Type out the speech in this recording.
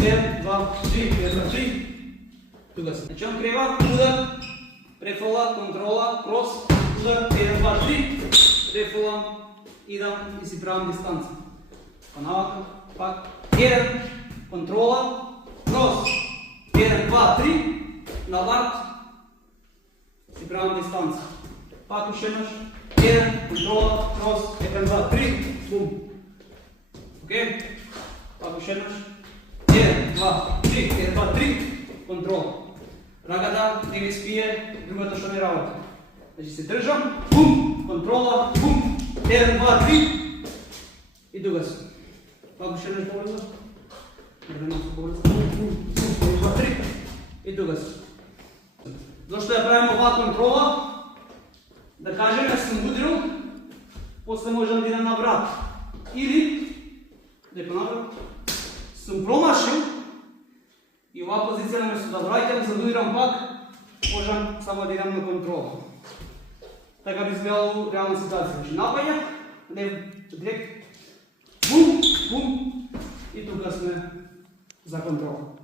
1, 2, 3, 1, 2, 3. Тука се. Значи крева, удар, префола, контрола, крос, удар, 1, 2, 3, префолам, идам и си правам дистанца. Понавака, пак, 1, контрола, крос, 1, 2, 3, на варт, си правам дистанца. Пак уште еднаш, 1, контрола, крос, 1, 2, 3, бум. Окей? Пак уште еднаш, 1, 2, 3, 1, 2, 3, контрола. Раката не ми спие, другата што не работи. Значи се држам, бум, контрола, бум, 1, 2, 3 и тука се. Пак уште еднаш побрзо. Еднаш побрзо, бум, бум, 1, 2, 3 и тука се. Зошто ја правим оваа контрола? Да кажем, ја сум удрил, после можам да идам на врат. Или, да понаврам, сум промашил и оваа позиција наместо да враќам, за да удирам пак, можам само да идам на контрола. Така би изгледало реална ситуација. Значи напаѓа, директ, бум, бум и тука сме за контрола.